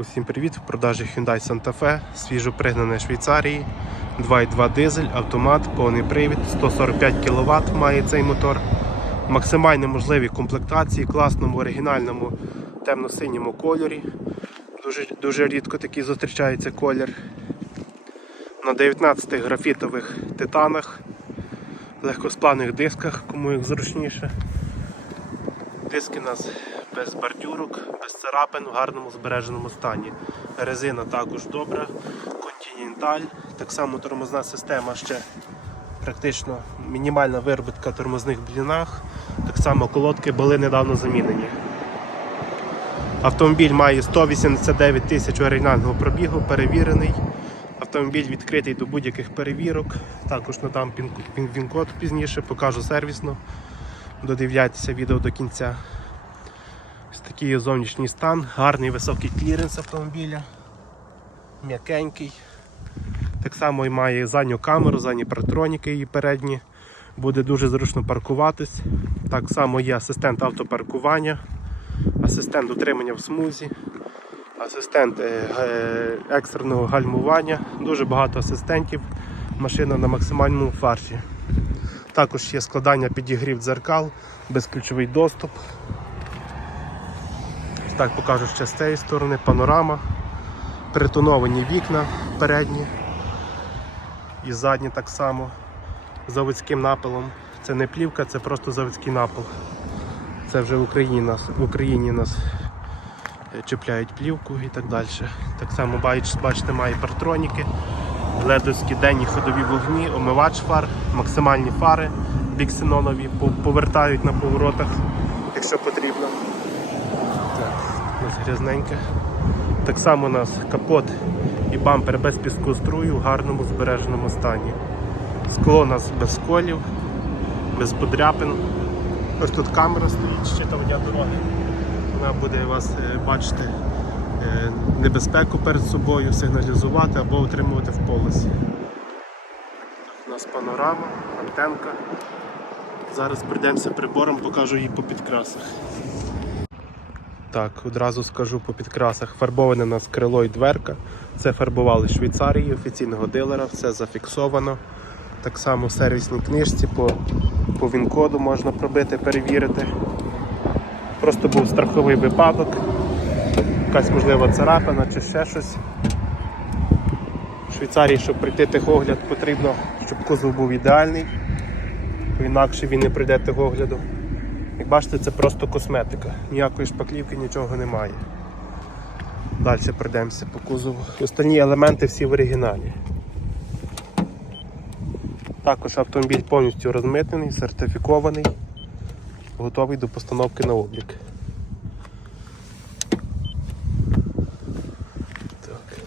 Усім привіт! В продажі Hyundai Santa Fe, свіжо пригнаний Швейцарії, 2.2 дизель, автомат, повний привід, 145 кВт має цей мотор. Максимально можливі комплектації, класному оригінальному темно-синьому кольорі. Дуже, дуже рідко такий зустрічається колір. На 19 графітових титанах, легкосплавних дисках, кому їх зручніше. Диски у нас без бордюрок, без царапин, в гарному збереженому стані. Резина також добра, континенталь. Так само тормозна система ще практично мінімальна виробітка тормозних блінах. Так само колодки були недавно замінені. Автомобіль має 189 тисяч оригінального пробігу, перевірений. Автомобіль відкритий до будь-яких перевірок. Також надам він-код пізніше, покажу сервісно. Додивляйтеся відео до кінця. Такий зовнішній стан, гарний високий кліренс автомобіля, м'якенький. Так само і має задню камеру, задні партроніки її передні. Буде дуже зручно паркуватись. Так само є асистент автопаркування, асистент утримання в смузі, асистент е, екстреного гальмування, дуже багато асистентів. Машина на максимальному фарші. Також є складання підігрів дзеркал, безключовий доступ. Так покажу ще з цієї сторони, панорама, притоновані вікна передні і задні так само заводським напилом. Це не плівка, це просто заводський напил. Це вже в Україні нас, в Україні нас е, чіпляють плівку і так далі. Так само бач- бачите, має партроніки, ледовські денні ходові вогні, омивач фар, максимальні фари біксенонові повертають на поворотах, якщо потрібно. Так, грязненьке. Так само у нас капот і бампер без піску струю в гарному збереженому стані. Скло у нас без колів, без подряпин. Ось тут камера стоїть, щитування дороги. Вона буде вас е, бачити е, небезпеку перед собою, сигналізувати або утримувати в полосі. У нас панорама, антенка. Зараз прийдемося прибором, покажу її по підкрасах. Так, одразу скажу по підкрасах. Фарбоване у нас крило і дверка. Це фарбували Швейцарії офіційного дилера, все зафіксовано. Так само в сервісній книжці по, по він-коду можна пробити, перевірити. Просто був страховий випадок, якась можлива царапина чи ще щось. В Швейцарії, щоб пройти техогляд, потрібно, щоб кузов був ідеальний, інакше він не пройде техогляду. Як бачите, це просто косметика. Ніякої шпаклівки, нічого немає. Далі пройдемося по кузову. Остальні елементи всі в оригіналі. Також автомобіль повністю розмитнений, сертифікований, готовий до постановки на облік. Так.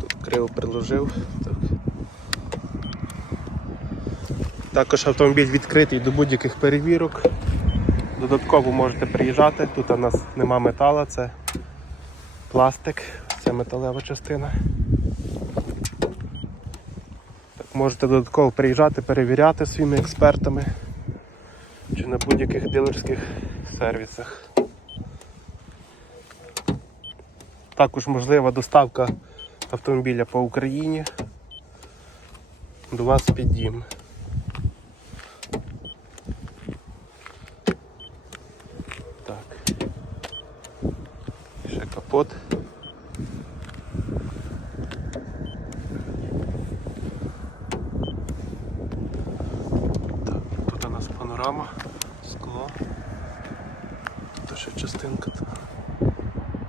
Тут криво приложив. Так. Також автомобіль відкритий до будь-яких перевірок. Додатково можете приїжджати. Тут у нас нема метала, це пластик, це металева частина. Так, можете додатково приїжджати, перевіряти своїми експертами чи на будь-яких дилерських сервісах. Також можлива доставка автомобіля по Україні до вас під. Так. І ще капот. Так, тут у нас панорама, скло. Тут ще частинка. та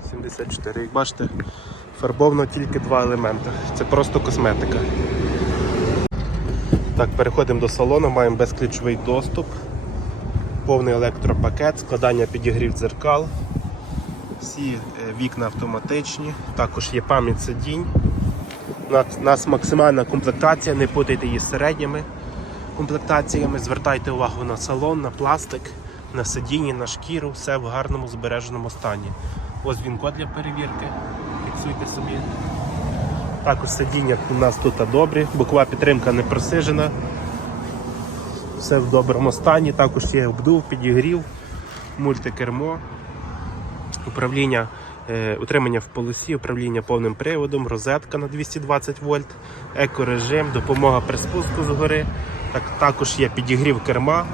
74. Як бачите, фарбовано тільки два елементи. Це просто косметика. Так, переходимо до салону, маємо безключовий доступ повний електропакет, складання підігрів дзеркал. Всі е, вікна автоматичні, також є пам'ять сидінь. У нас максимальна комплектація, не путайте її з середніми комплектаціями. Звертайте увагу на салон, на пластик, на сидіння, на шкіру, все в гарному збереженому стані. Ось він код для перевірки. Фіксуйте собі. Також сидіння у нас тут добрі, бокова підтримка не просижена все в доброму стані. Також є обдув, підігрів, мультикермо, управління е, утримання в полосі, управління повним приводом, розетка на 220 вольт, екорежим, допомога при спуску згори. Так, також є підігрів керма.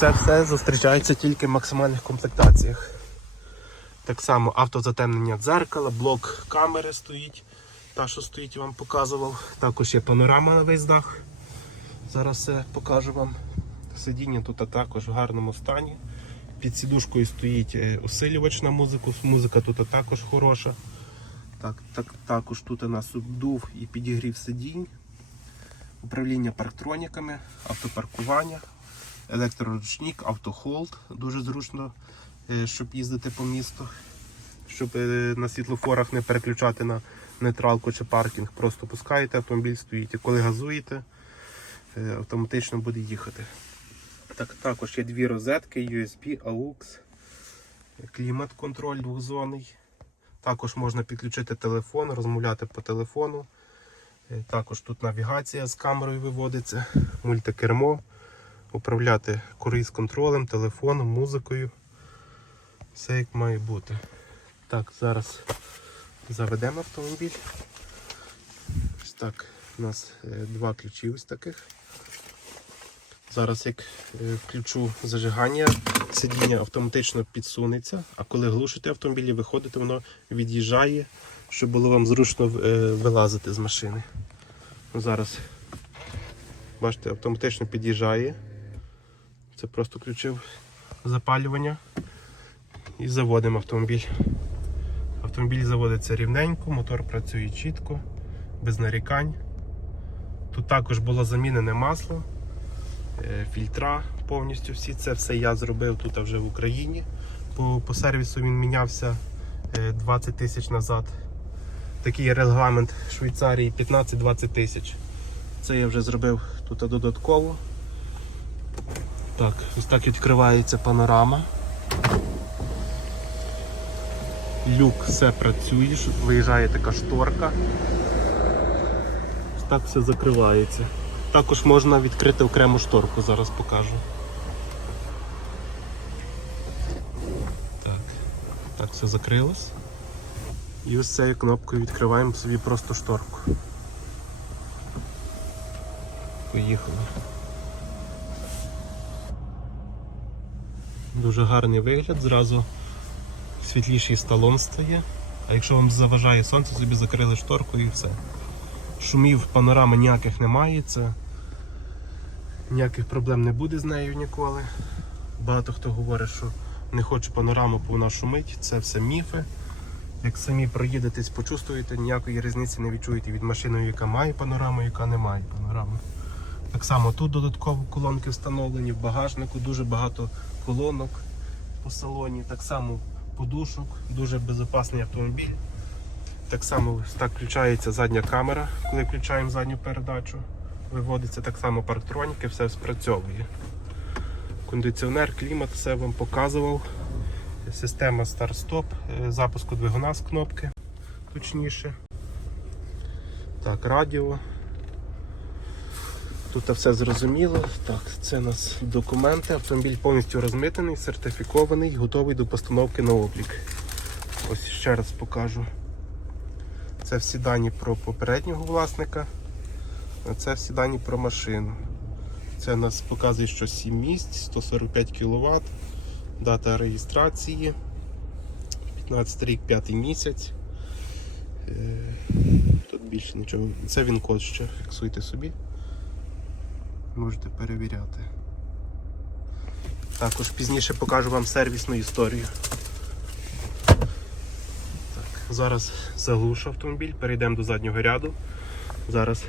Це все зустрічається тільки в максимальних комплектаціях. Так само автозатемнення дзеркала, блок камери стоїть. Та, що стоїть, я вам показував. Також є панорама на весь дах. Зараз все покажу вам. Сидіння тут також в гарному стані. Під сідушкою стоїть е, усилювач на музику. Музика тут також хороша. Так, так, також тут у нас обдув і підігрів сидінь. Управління парктроніками, автопаркування, електроручник, автохолд. Дуже зручно, е, щоб їздити по місту. Щоб е, на світлофорах не переключати на нейтралку чи паркінг. Просто пускаєте, автомобіль стоїть. І коли газуєте, е, автоматично буде їхати. Так, також є дві розетки, USB, AUX, клімат-контроль двохзонний. Також можна підключити телефон, розмовляти по телефону. Е, Також тут навігація з камерою виводиться, мультикермо, управляти круїз контролем, телефоном, музикою. Все як має бути. Так, зараз заведемо автомобіль. Ось так, у нас е, два ключі ось таких. Зараз як е, включу зажигання, сидіння автоматично підсунеться, а коли глушите автомобіль і виходите, воно від'їжджає, щоб було вам зручно е, вилазити з машини. Ну, Зараз, бачите, автоматично під'їжджає. Це просто включив запалювання і заводимо автомобіль. Автомобіль заводиться рівненько, мотор працює чітко, без нарікань. Тут також було замінене масло е, фільтра повністю всі. Це все я зробив тут вже в Україні. По, по сервісу він мінявся е, 20 тисяч назад. Такий регламент Швейцарії 15-20 тисяч. Це я вже зробив тут додатково. Так, ось так відкривається панорама. Люк все працює, виїжджає така шторка. Ось так все закривається. Також можна відкрити окрему шторку, зараз покажу. Так, так все закрилось. І ось цією кнопкою відкриваємо собі просто шторку. Поїхали. Дуже гарний вигляд, зразу світліший сталон стає. А якщо вам заважає сонце, собі закрили шторку і все. Шумів панорами ніяких немає, це ніяких проблем не буде з нею ніколи. Багато хто говорить, що не хочу панораму, бо вона шумить. Це все міфи. Як самі проїдетесь, почувствуєте, ніякої різниці не відчуєте від машини, яка має панораму, яка не має панорами. Так само тут додатково колонки встановлені, в багажнику дуже багато колонок по салоні, так само подушок, дуже безпечний автомобіль. Так само так включається задня камера, коли включаємо задню передачу. Виводиться так само парктроніки, все спрацьовує. Кондиціонер, клімат, все вам показував. Система старт-стоп, е, запуску двигуна з кнопки, точніше. Так, радіо. Тут все зрозуміло. Так, це у нас документи. Автомобіль повністю розмитений, сертифікований, готовий до постановки на облік. Ось ще раз покажу. Це всі дані про попереднього власника, а це всі дані про машину. Це у нас показує, що 7 місць, 145 кВт, дата реєстрації, 15 рік, 5 місяць. Е, Тут більше нічого. Це він код ще, фіксуйте собі. Можете перевіряти. Також пізніше покажу вам сервісну історію. Так, зараз заглушу автомобіль, перейдемо до заднього ряду. Зараз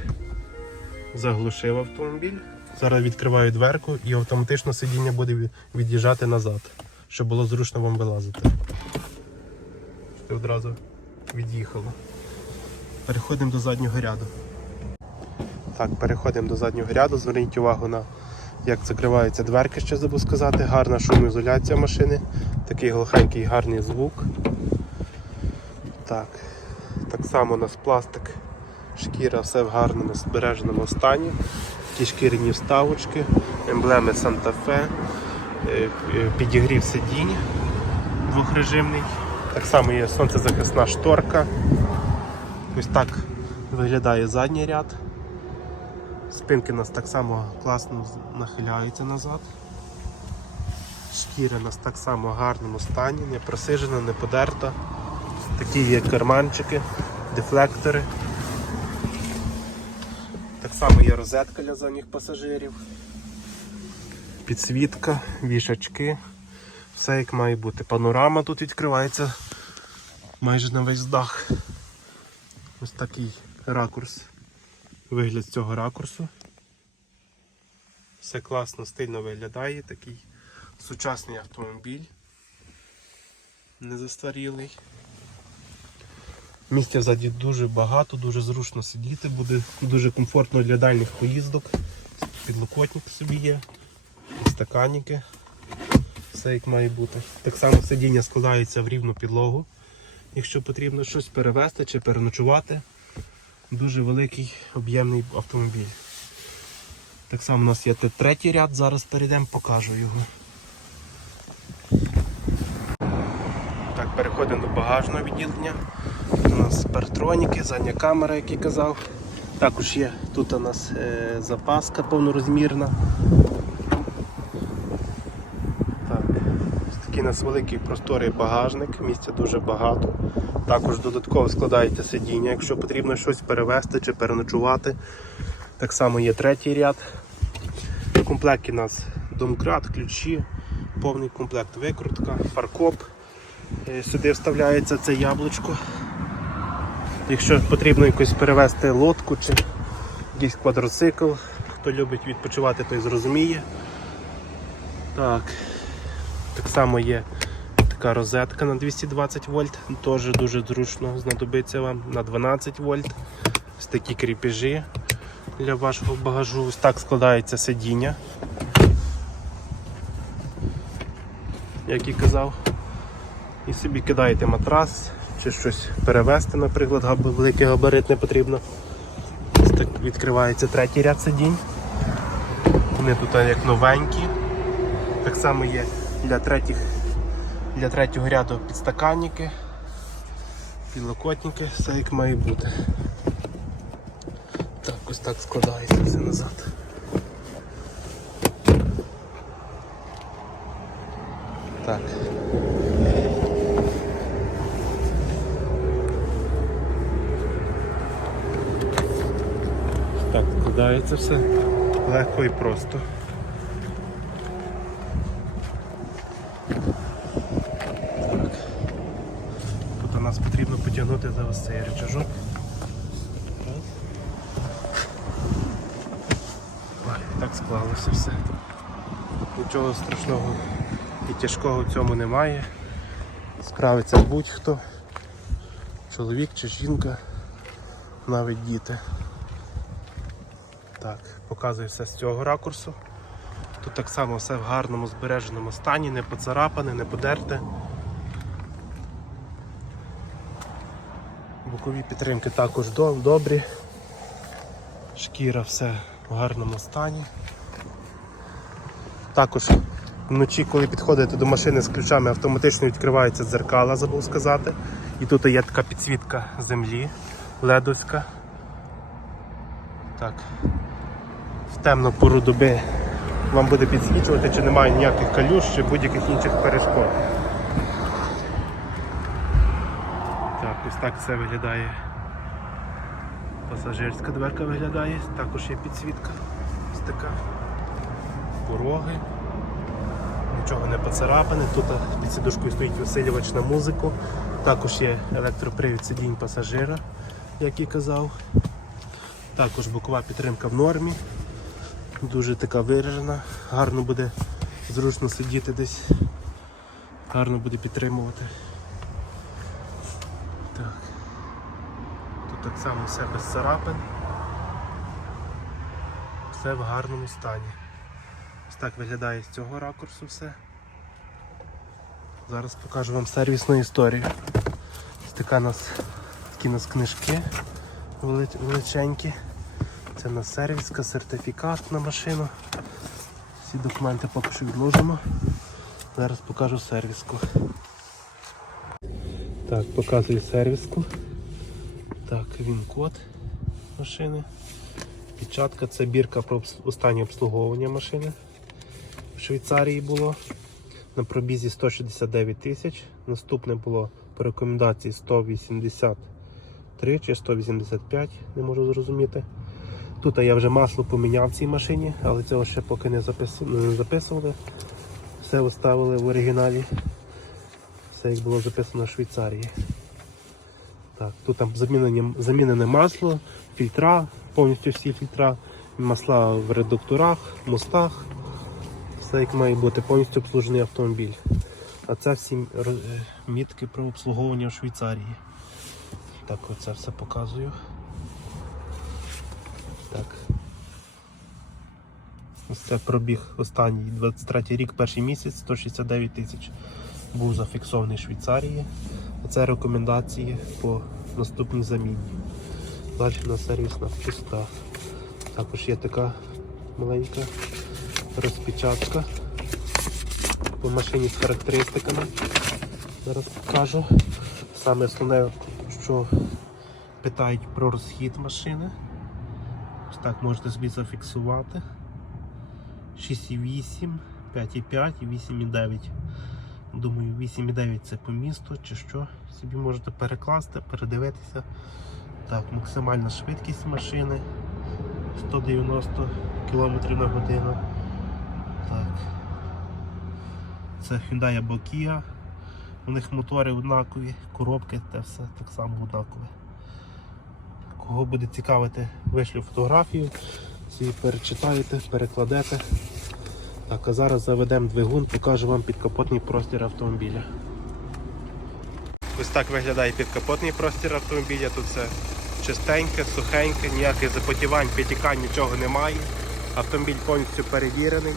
заглушив автомобіль. Зараз відкриваю дверку і автоматично сидіння буде від'їжджати назад, щоб було зручно вам вилазити. Ти одразу від'їхало. Переходимо до заднього ряду. Так, переходимо до заднього ряду. Зверніть увагу на як закриваються дверки, ще забув сказати. Гарна шумоізоляція машини, такий глухенький гарний звук. Так, так само у нас пластик, шкіра, все в гарному збереженому стані. Такі шкіряні вставочки, емблеми Fe, е, е, підігрів сидінь двохрежимний, Так само є сонцезахисна шторка. Ось так виглядає задній ряд. Спинки у нас так само класно нахиляються назад. Шкіра у нас так само в гарному стані, не просижена, не подерта. Такі є карманчики, дефлектори. Само є розетка для задніх пасажирів, підсвітка, вішачки, все як має бути. Панорама тут відкривається майже на весь дах. Ось такий ракурс. Вигляд з цього ракурсу. Все класно, стильно виглядає, такий сучасний автомобіль. Незастарілий. Місця ззаді дуже багато, дуже зручно сидіти, буде дуже комфортно для дальніх поїздок. Підлокотник собі є, стаканники. Все як має бути. Так само сидіння складається в рівну підлогу, якщо потрібно щось перевезти чи переночувати. Дуже великий об'ємний автомобіль. Так само у нас є третій ряд, зараз перейдемо, покажу його. Так, переходимо до багажного відділення. Нас задня камера, як я казав. Також є тут у нас е, запаска повнорозмірна. Так. Такий у нас великий просторий багажник, місця дуже багато. Також додатково складається сидіння, якщо потрібно щось перевезти чи переночувати. Так само є третій ряд. В комплекті у нас домкрат, ключі, повний комплект викрутка, фаркоп. Е, Сюди вставляється це яблучко. Якщо потрібно якось перевезти лодку чи якийсь квадроцикл, хто любить відпочивати, той зрозуміє. Так, так само є така розетка на 220 вольт, теж дуже зручно знадобиться вам на 12 вольт. Ось такі кріпежі для вашого багажу. Ось так складається сидіння. Як і казав. І собі кидаєте матрас чи щось перевезти, наприклад, великий габарит не потрібно. Ось так відкривається третій ряд сидінь. Вони тут як новенькі. Так само є для, третіх, для третього ряду підстаканники, підлокотники, все як має бути. Так, ось так складається все назад. Так. Так, складається все легко і просто. Тут у нас потрібно потягнути за ось цей рычажок. Так склалося все. Нічого страшного і тяжкого в цьому немає. Справиться будь-хто, чоловік чи жінка, навіть діти. Так, показую все з цього ракурсу. Тут так само все в гарному збереженому стані, не поцарапане, не подерте. Бокові підтримки також добрі. Шкіра все в гарному стані. Також вночі, коли підходите до машини з ключами, автоматично відкриваються дзеркала, забув сказати. І тут є така підсвітка землі ледовська. Так. В темну пору доби вам буде підсвічувати, чи немає ніяких калюш чи будь-яких інших перешкод. Так, ось так це виглядає. Пасажирська дверка виглядає, також є підсвітка. Ось така. Пороги. Нічого не поцарапане. Тут під сідушкою стоїть усилювач на музику. Також є електропривід сидінь пасажира, як і казав. Також бокова підтримка в нормі. Дуже така виражена. Гарно буде зручно сидіти десь. Гарно буде підтримувати. Так. Тут так само все без царапин. Все в гарному стані. Ось так виглядає з цього ракурсу все. Зараз покажу вам сервісну історію. Ось така нас, такі нас книжки вели- величенькі. Це на сервіска, сертифікат на машину. Всі документи поки що відложимо. Зараз покажу сервіску. Так, показую сервіску. Так, він код машини. Печатка це бірка про останнє обслуговування машини. В Швейцарії було. На пробізі 169 тисяч. Наступне було по рекомендації 183 чи 185, не можу зрозуміти. Тут я вже масло поміняв в цій машині, але цього ще поки не, записували. Все оставили в оригіналі. Все як було записано в Швейцарії. Так, тут там замінені, замінене масло, фільтра, повністю всі фільтра, масла в редукторах, мостах. Все як має бути, повністю обслужений автомобіль. А це всі е, мітки про обслуговування в Швейцарії. Так, оце все показую. Так. Ось це пробіг останній 23 рік, перший місяць, 169 тисяч. Був зафіксований в Швейцарії. Оце рекомендації по наступній заміні. Далі на сервісна чиста. Також є така маленька розпечатка по машині з характеристиками. Зараз покажу. Саме основне, що питають про розхід машини. Так можете собі зафіксувати. 6,8, 5,5 і 8,9. Думаю, 8,9 це по місту чи що. Собі можете перекласти, передивитися. Так, максимальна швидкість машини 190 км на годину. Так. Це Hyundai або Kia. У них мотори однакові, коробки те все так само однакове. Кого буде цікавити, вишлю фотографію, собі перечитаєте, перекладете. Так, а зараз заведемо двигун, покажу вам підкапотний простір автомобіля. Ось так виглядає підкапотний простір автомобіля. Тут все чистеньке, сухеньке, ніяких запотівань, підтікань, нічого немає. Автомобіль повністю перевірений.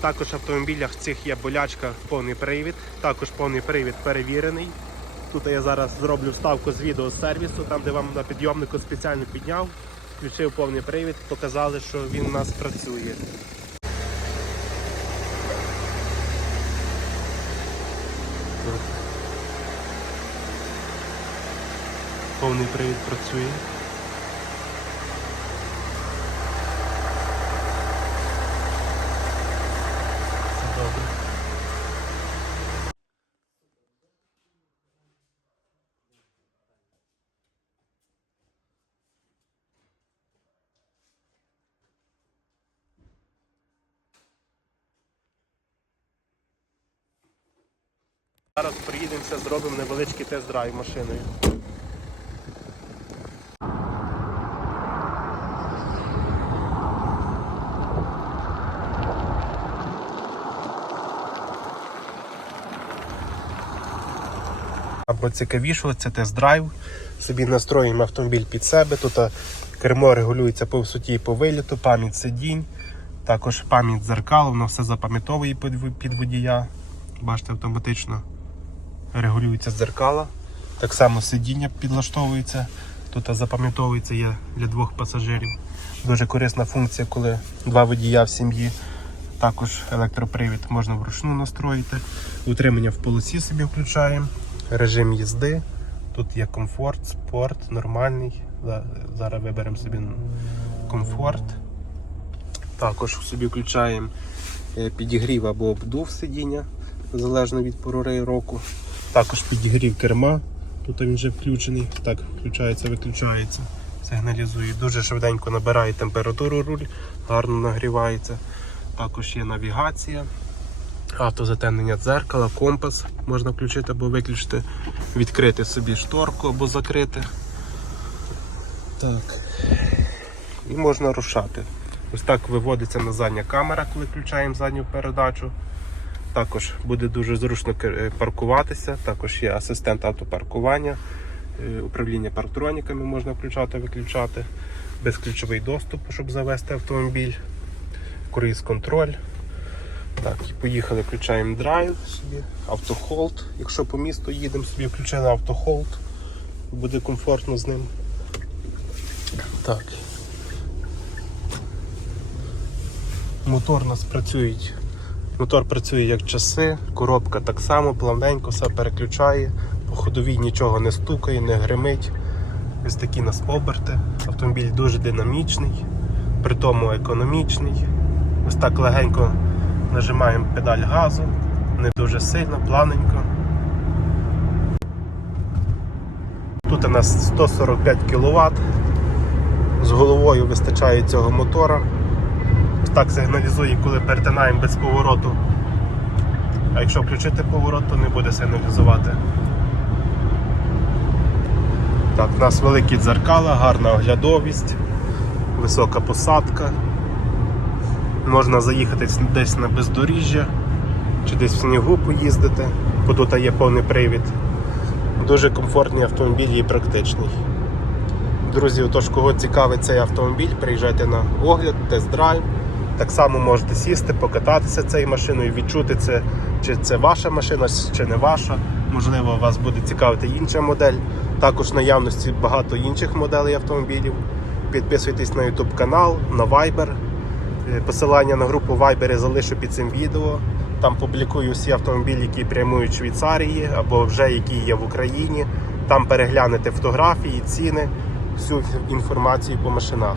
Також в автомобілях цих є болячка повний привід, також повний привід перевірений. Тут я зараз зроблю вставку з відео з сервісу, там де вам на підйомнику спеціально підняв, включив повний привід, показали, що він у нас працює. Повний привід працює. Все добре. Зараз приїдемося, зробимо невеличкий тест-драйв машиною. Або цікавішого, це тест-драйв. Собі настроїмо автомобіль під себе. Тут кермо регулюється по висоті і по виліту, пам'ять сидінь, також пам'ять дзеркал, воно все запам'ятовує під, водія. Бачите, автоматично регулюються дзеркала. Так само сидіння підлаштовується. Тут запам'ятовується є для двох пасажирів. Дуже корисна функція, коли два водія в сім'ї. Також електропривід можна вручну настроїти. Утримання в полосі собі включаємо. Режим їзди. Тут є комфорт, спорт, нормальний. Зараз виберемо собі комфорт. Також собі включаємо е, підігрів або обдув сидіння, залежно від пори року. Також підігрів керма. Тут він вже включений. Так, включається, виключається. Сигналізує. Дуже швиденько набирає температуру руль, гарно нагрівається. Також є навігація, автозатемнення дзеркала, компас можна включити або виключити, відкрити собі шторку або закрити. Так. І можна рушати. Ось так виводиться на задня камера, коли включаємо задню передачу. Також буде дуже зручно е, паркуватися. Також є асистент автопаркування, е, управління парктроніками можна включати, виключати, безключовий доступ, щоб завести автомобіль, круїз контроль. Так, поїхали, включаємо драйв собі, автохолд. Якщо по місту їдемо, собі включили автохолд, буде комфортно з ним. Так. Мотор у нас працює. Мотор працює як часи, коробка так само, плавненько все переключає, По ходовій нічого не стукає, не гримить. Ось такі нас оберти. Автомобіль дуже динамічний, при тому економічний. Ось так легенько нажимаємо педаль газу, не дуже сильно, планенько. Тут у нас 145 кВт. З головою вистачає цього мотора. Так сигналізує, коли перетинаємо без повороту. А якщо включити поворот, то не буде сигналізувати. Так, у нас великі дзеркала, гарна оглядовість, висока посадка. Можна заїхати десь на бездоріжжя чи десь в снігу поїздити, бо тут є повний привід. Дуже комфортний автомобіль і практичний. Друзі, отож, кого цікавить цей автомобіль, приїжджайте на огляд, тест-драйв. Так само можете сісти, покататися цією машиною, відчути це, чи це ваша машина, чи не ваша. Можливо, вас буде цікавити інша модель. Також в наявності багато інших моделей автомобілів. Підписуйтесь на YouTube канал, на Viber. Е, Посилання на групу Viber я залишу під цим відео. Там публікую всі автомобілі, які прямують з Швейцарії або вже які є в Україні. Там переглянете фотографії, ціни, всю інформацію по машинах.